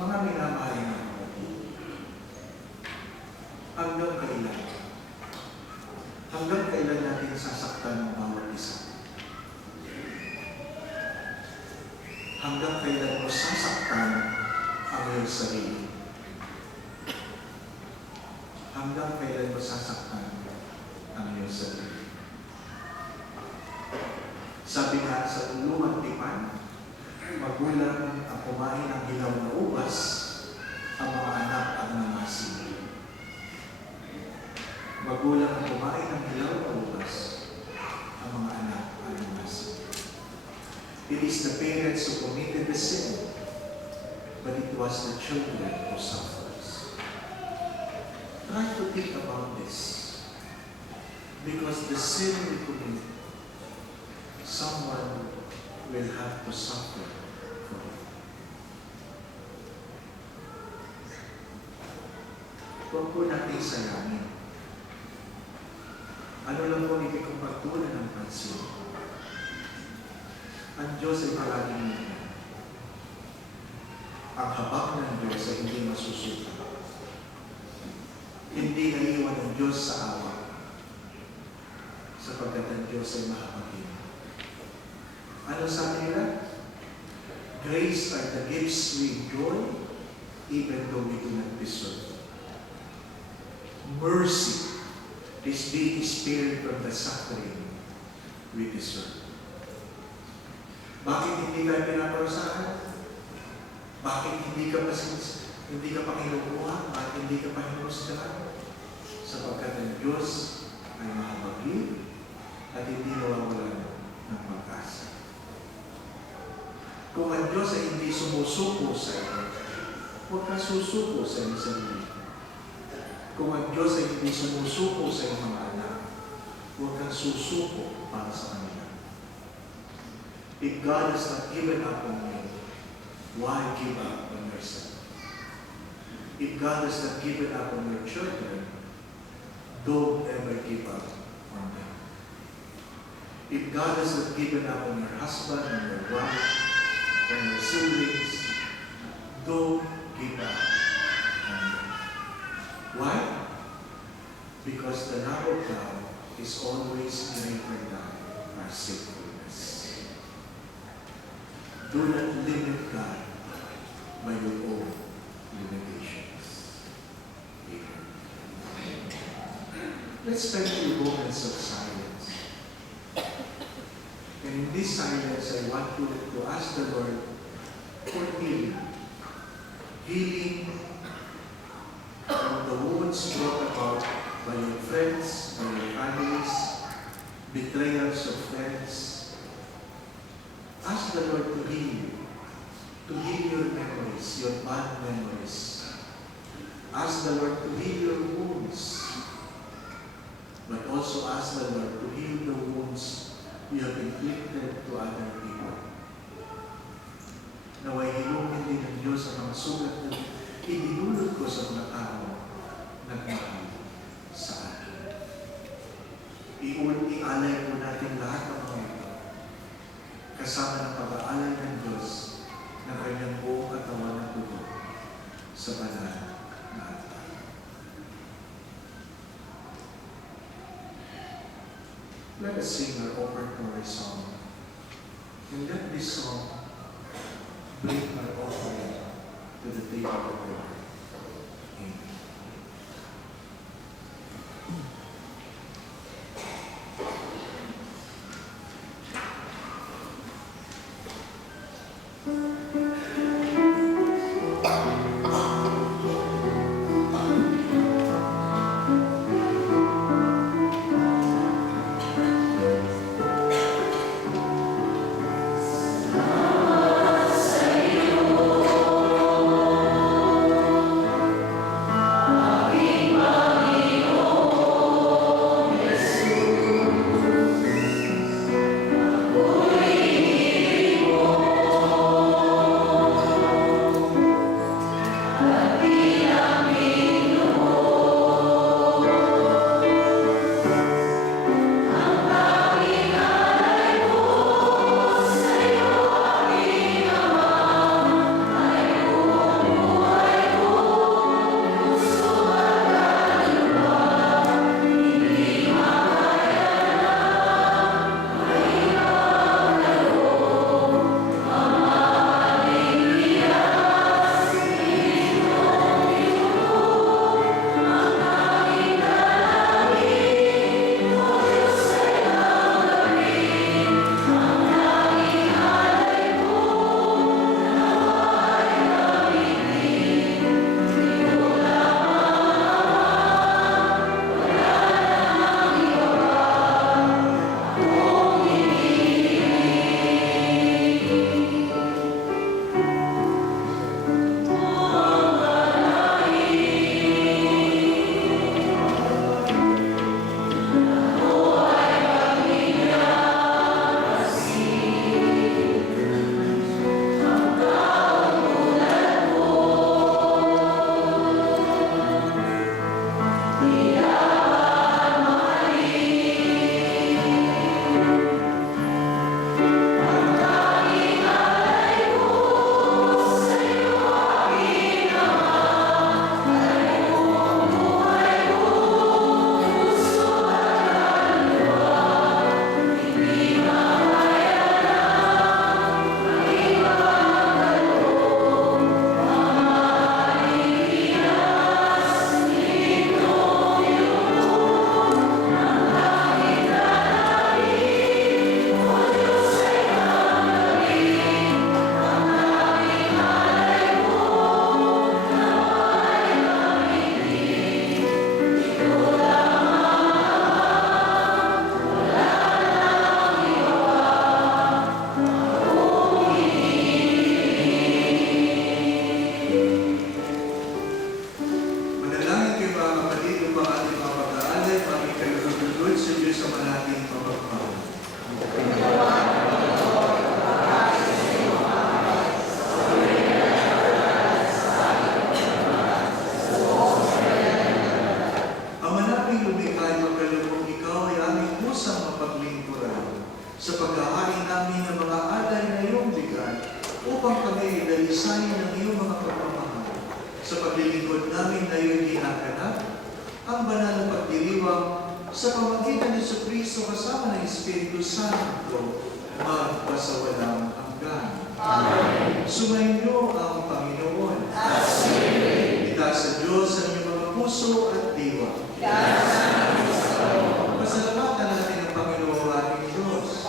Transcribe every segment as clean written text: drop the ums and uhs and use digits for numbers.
Mga minamahal na kapatid, hanggang kailan? Hanggang kailan natin sasaktan ng bawat isa? Hanggang kailan mo sasaktan ang iyong sarili? Hanggang kailan mo sasaktan ang iyong sarili? Sabi nga sa lumang tipan, magulang ang kumain ng hilaw na ubas, ang mga anak ang nangasig. Magulang ang kumain ng hilaw na ubas, ang mga anak ang nangasig. It is the parents who committed the sin, but it was the children who suffers. Try to think about this, because the sin we commit, someone will have to suffer for it. Huwag po natin sayangin. Ano lang po hindi kong pagtulan ng pansin? Ang Diyos ay palaging nandiyan. Ang habak ng Diyos ay hindi masusuka. Hindi naiwan ng Diyos sa awa, sapagkat ang Diyos ay mahabagin. Ano sabi nila? Grace are the gifts we enjoy even though we do not deserve. Mercy is being spared from the suffering we deserve. Bakit hindi ka pinaparusahan? Bakit hindi ka pa kinukuha? Bakit hindi ka pa hinusgahan? Sapagkat ang Diyos ay mahabagin at hindi nawawalan ng pag-asa. Kung ang Diyos ay hindi sumusuko sa iyo, huwag ka susuko sa iyong sarili. Kung ang Diyos ay hindi sumusuko sa iyong mga anak, huwag kang susuko para sa kanila. If God has not given up on you, why give up on yourself? If God has not given up on your children, don't ever give up on them. If God has not given up on your husband and your wife, and your siblings, don't give up on them. Why? Because the love of God is always greater than our sinfulness. Do not limit God by your own limitations. Amen. Let's spend a few moments of silence. And in this silence, I want you to ask the Lord for healing. Healing from the wounds brought about by your friends, by your families, betrayals of friends. Ask the Lord to heal you, to heal your memories, your bad memories. Ask the Lord to heal your wounds, but also ask the Lord to heal the wounds you have inflicted to other people. Naway hilungin din ng Diyos ang mga sugat na idinulot ko sa mga tao nagmahal sa akin. Ialay po natin lahat ng mga ito, kasama ng pag-aalay ng Diyos ng kanyang buong katawan ng dugo sa banal na altar. Let us sing our offertory song. And let this song bring our offering to the table of the Lord. Amen. sa pamamagitan ni Jesucristo kasama ng Espiritu Santo, magpasawalang hanggan. Amen. Sumainyo ang Panginoon. Itaas sa Diyos ang inyong mga puso at diwa. Pasalamatan natin ang Panginoon ating Diyos.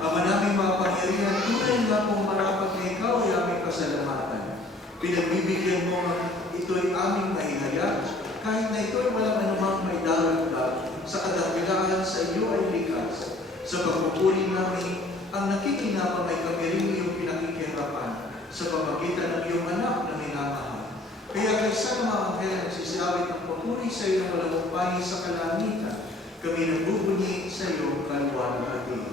Ama naming mapangyarihan, tunay nga kung marapat na ikaw ay aming pasalamatan. Pinagbibigyan mo ito'y aming maihayag, kahit na ito'y walang anumang may daragdag sa kadakilaan sa iyo ay likas. Sa pagpupuri namin, ang nakikinabang ay kami rin iyong pinakikirapan sa pamagitan ng iyong anak na minamahal. Kaya kaysa ng mga anghel na nagsisawit ng papuri sa iyo ng walang upay sa kalangitan, kami nagbubunyi sa iyo kalwa ng ating.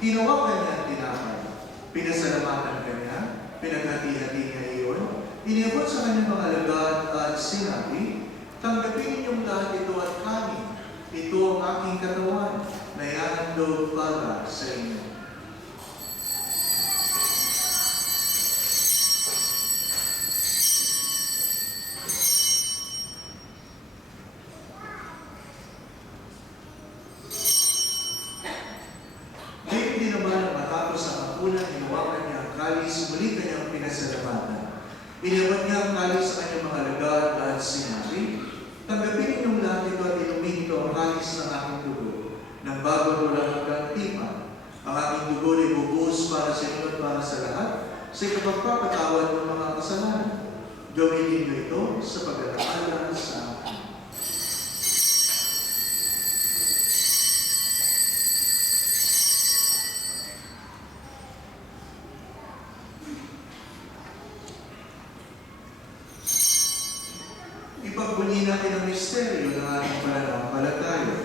Hinawakan niya ang tinapay. Pinasalamatan kanya, pinaghati-hati niya iyon, inibot sa kanyang mga alagad at sinabi, tanggapin ninyong lahat ito at kanin. Ito ang aking katawan na ihahandog para sa inyo. Muli kanyang pinasalamatan. Inabot niya ang kalis sa kanyang mga alagad at sinabi, tanggapin ninyong lahat ito at inumin ito ang kalis ng aking dugo, ng bago walang hanggang tipan. Ang aking dugo ay bubuhos para sa inyo at para sa lahat, sa ikapagpapatawad ng mga kasalanan. Gawin ninyo ito sa pag-alala sa akin. Ipagbunyi natin ang misteryo ng ating pananampalataya.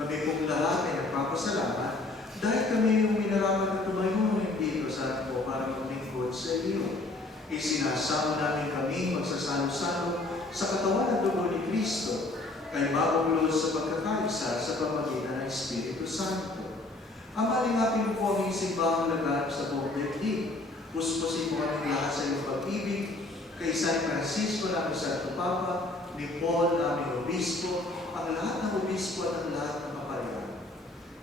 Kami pong lahat ay nagpapasalamat dahil kami yung minarapat na tumayo dito sa atin para maglingkod sa iyo. Isinasama namin kami magsasalo-salo sa katawan at dugo ni Kristo kay maulos sa pagkakaisa sa pamamagitan ng Espiritu Santo. Ang malingapin po ang inyong simbahang laganap sa buong daigdig. Puspusin mo kami lahat sa iyong pag-ibig, kay San Francisco namin Santo Papa, ni Paul namin Obispo, ang lahat ng Obispo at ang lahat ng kapalaran.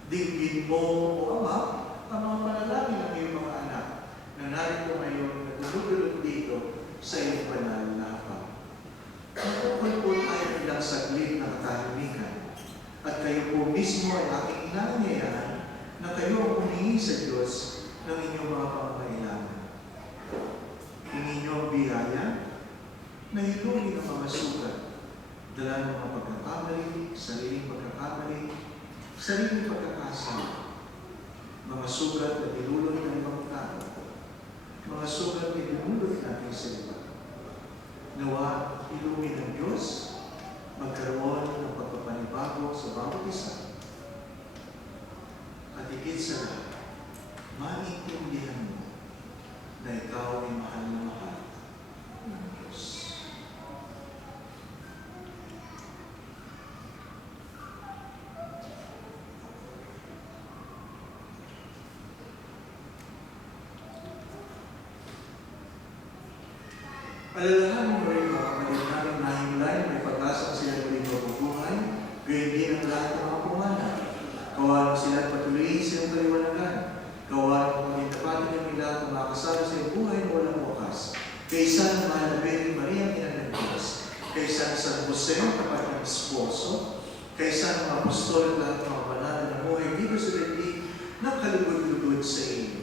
Dinggin mo, O Ama, ang mga panalangin ng iyong mga anak na narito ngayon na dumudulog dito sa iyong banal na hapag. Magpapal po tayo ilang saglit ng katahimikan at kayo po mismo ay aking inangayahan na kayo ang humingi sa Diyos ng inyong mga pangangailangan. Hingi niyo ang biyaya na hilungin ang mga sugat, dala ng mga pagkakamali, sariling pagkakasama, mga sugat na dinulot ng ibang tao, mga sugat na dinulot natin sa iba. Nawa, ilungin ng Diyos, magkaroon ng pagpapanibago sa bawat isa. At higit sa lahat, maintindihan mo na ikaw ay mahal na mahal ng Diyos. Alalahanin mo rin mga kapatid namin na himlay, may pag-asa sila muling mabubuhay, gayon din ang lahat ng mga pumanan. Kawan mo sila at patuloyin silang kaliwanagan. Kawan mo maging tapatin ng nila at makasama sa iyong buhay na walang wakas. Kaysa ng mahal na Birhen Maria, ina ng Diyos. Kaysa ng San Jose, tapat ng esposo. Kaysa ng mga apostol at lahat ng mga banal na buhay dito sa daigdig na kalugod-lugod sa iyo.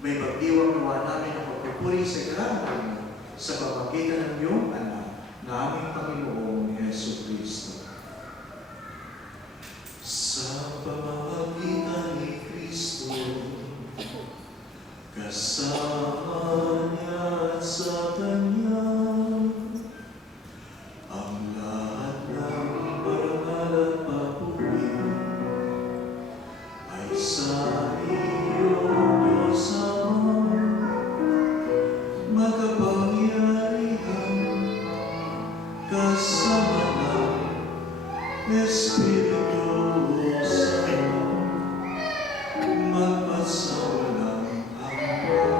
May pagdiwang nawa namin ang pagpupuri sa karangalan sa pamamagitan ng iyong anak na aming Panginoong Yesu Cristo. Sa pamamagitan ni Cristo, kasama niya at sa Kanya, ang lahat ng parangal at papuri ay sa iyo, Diyos Ama, makapangyarihan, kasama ng Espiritu Santo, magpasawalang hanggan.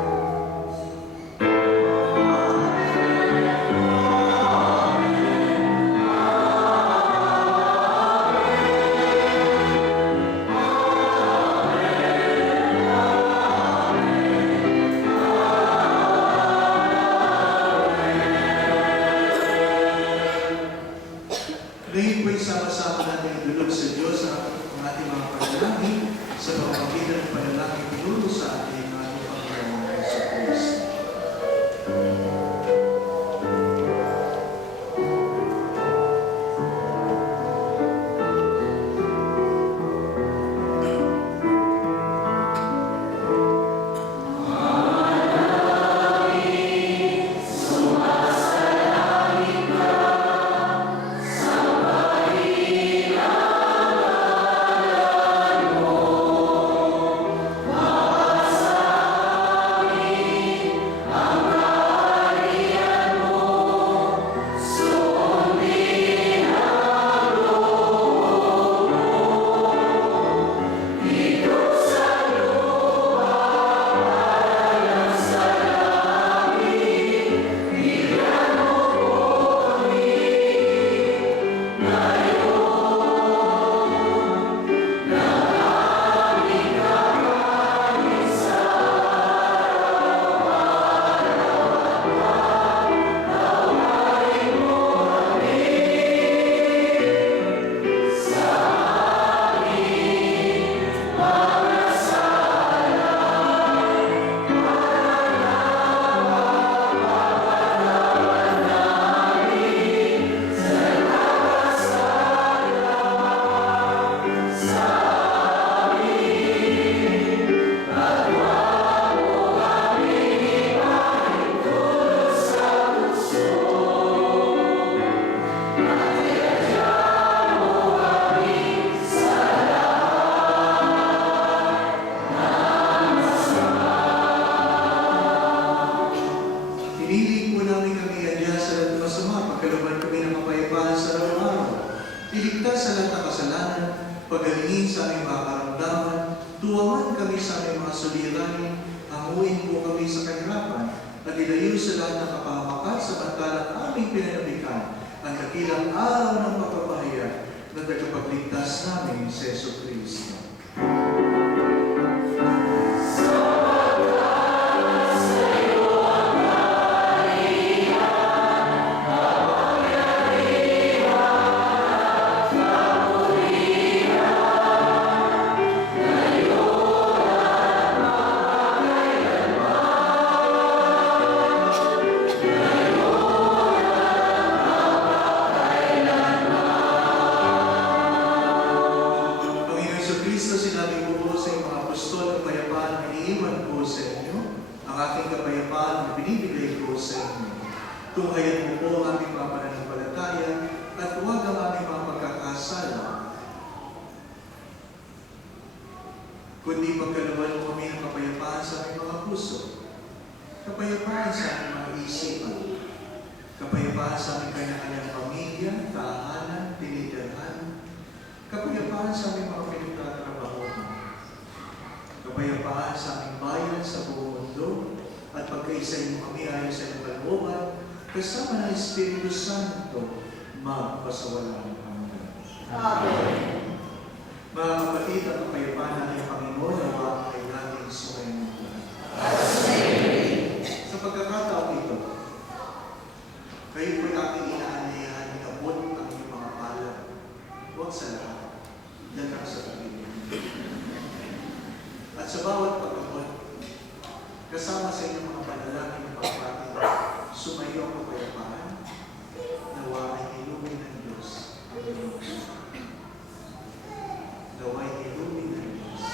Ngayon po'y sama-sama natin idulog sa Diyos ang ating mga panalangin sa pamamagitan ng panalangin tinuro sa ating Panginoong Jesucristo. Pagalingin sa aming mga karamdaman, tuwangan kami sa aming mga suliranin, ang Banguin po kami sa kahirapan at ilayo sa lahat ng kapahamakan samantalang aming pinanabikan ang dakilang araw ng pagpapahayag na tagapagligtas namin si Jesucristo. Tunghayan mo po ang aming mga pananampalataya at huwag ang aming mga pagkakasala, kundi pagkalooban mo kami ng kapayapaan sa aming mga puso, kapayapaan sa aming mga isipan, kapayapaan sa aming kanya-kanyang pamilya, tahanan, tinitirahan, kapayapaan sa aming mga pinagtatrabahoan, kapayapaan sa aming bayan sa buong mundo, at pagkaisay mo kami ayon sa iyong kalooban, kasama ng Espiritu Santo, magpasawalang hanggan. Amen. Mga kapatid, ang kapayapaan ng iyong Panginoon, nawa ay natin sumayin mo. Sa pagkakataon ito, kayo po'y aking inaanyayahan ni abot ang iyong mga palad. Huwag sa lahat, yan ang sa Panginoon. At sa bawat pag-abot, kasama sa inyong mga panalangin ng pagpapatid, sumayo ang kapayapaan, nawa ay ilumin ng Diyos ang inyong puso. Nawa ay ilumin ng Diyos.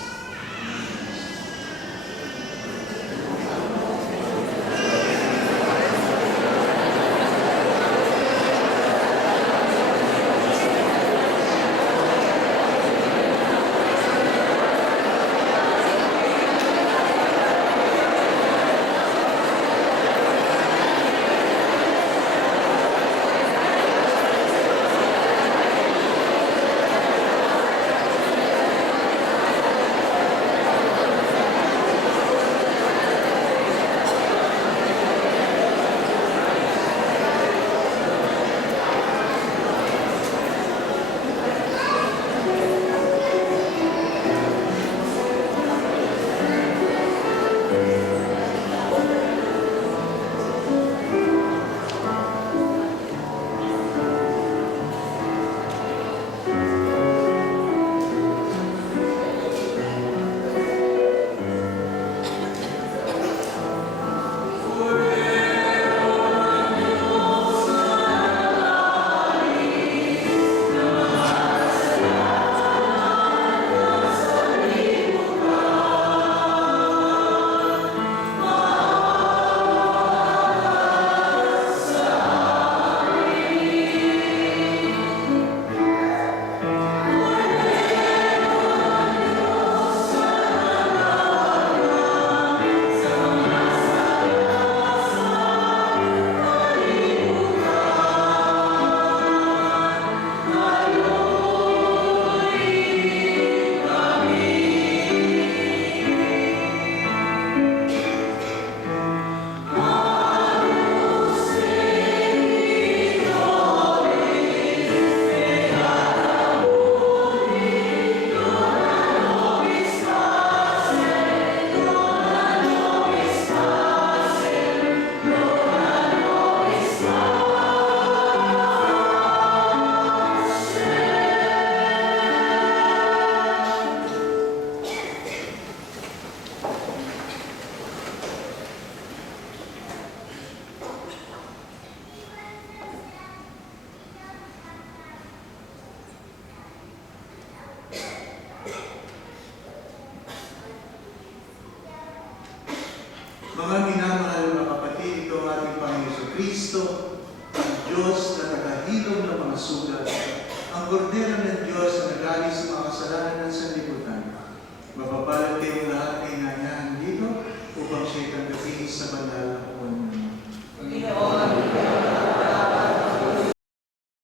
Mga minamahal na kapatid, ito ang ating Panginoon Jesucristo, ang Diyos na tagahilom ng mga sugat, ang kordero ng Diyos na nagalis sa mga kasalanan ng sanlibutan. Mapapalad kayong lahat na inanyahan dito,